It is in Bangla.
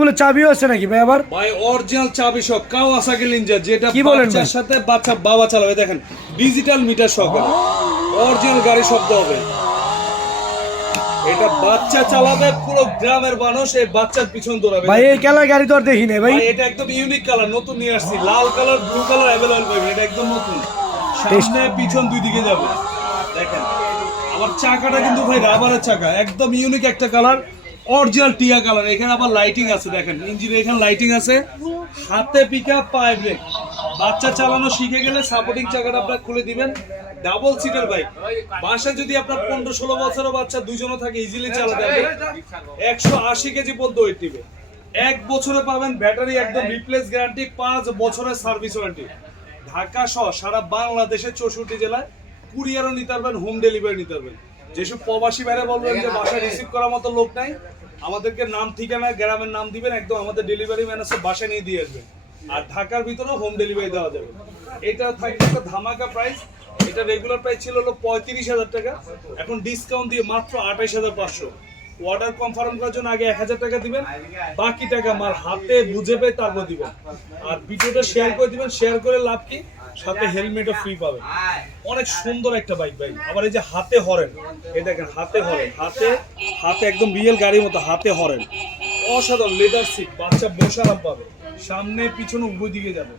বলে চাবিও আছে নাকি ভাই আবার? ভাই অরিজিনাল চাবি সহ কাওয়াসাকি লিঞ্জা যেটা কি বলেন বাচ্চার সাথে বাচ্চা বাবা চালাবে। দেখেন ডিজিটাল মিটার সহকারে অরিজিনাল গাড়ি শব্দ হবে। এটা বাচ্চা চালাবে পুরো গ্রামের মানুষ এই বাচ্চার পিছন দৌড়াবে। ভাই এই খেলার গাড়ি তো আর দেখি নাই ভাই। এটা একদম ইউনিক কালার নতুন নিয়ে আসছি। লাল কালার ব্লু কালার অ্যাভেলেবল পাবেন এটা একদম নতুন। সামনে পিছন দুই দিকে যাবে। দেখেন আবার চাকাটা কিন্তু ভাই রাবারের চাকা। একদম ইউনিক একটা কালার অরিজিনাল টিয়া কালার এখানে আবার লাইটিং আছে দেখেন ইঞ্জিনে এখানে লাইটিং আছে। হাতে পিকা পায়ে ব্রেক বাচ্চা চালানো শিখে গেলে সাপোর্টিং চাকাটা আপনার খুলে দিবেন। ডাবল সিটের বাইক বাসায় যদি আপনার পনেরো ষোলো বছরের বাচ্চা দুজনও থাকে ইজিলি চালাতে হবে একশো আশি কেজি পর্যন্ত ওয়েট দিবে এক বছরে পাবেন ব্যাটারি একদম রিপ্লেস গ্যারান্টি পাঁচ বছরের সার্ভিস ওয়ারেন্টি ঢাকা সহ সারা বাংলাদেশের চৌষট্টি জেলায় কুরিয়ারও নিতে পারবেন হোম ডেলিভারি নিতে পারবেন। যেসব প্রবাসী ভাইরা বলবেন যে বাসায় রিসিভ করার মতো লোক নাই, আমাদেরকে নাম, ঠিকানা, গ্রামের নাম দিবেন, একদম আমাদের ডেলিভারি ম্যান আছে, বাসায় নিয়ে দিয়ে আসবেন। আর ঢাকার ভিতরেও হোম ডেলিভারি দেওয়া যাবে। এটা থাকবে একটা ধামাকা প্রাইস এটা রেগুলার প্রাইস ছিল হলো পঁয়ত্রিশ হাজার টাকা, এখন ডিসকাউন্ট দিয়ে মাত্র আঠাইশ হাজার পাঁচশো। অর্ডার কনফার্ম করার জন্য আগে এক হাজার টাকা দিবেন, বাকি টাকা মাল হাতে বুঝে পেয়ে তারপর দিবেন। আর ভিডিওটা শেয়ার করে দিবেন শেয়ার করে লাভ কি? সাথে হেলমেটও ফ্রি পাবেন। অনেক সুন্দর একটা বাইক ভাই। আবার এই যে হাতে হরেন, এই দেখেন, হাতে হরেন, হাতে হাতে একদম রিয়েল গাড়ির মতো হাতে হরেন। অসাধারণ লেদার সিট বাচ্চা বসে আরাম পাবে। সামনে, পিছনে, উভয় দিকে যাবে।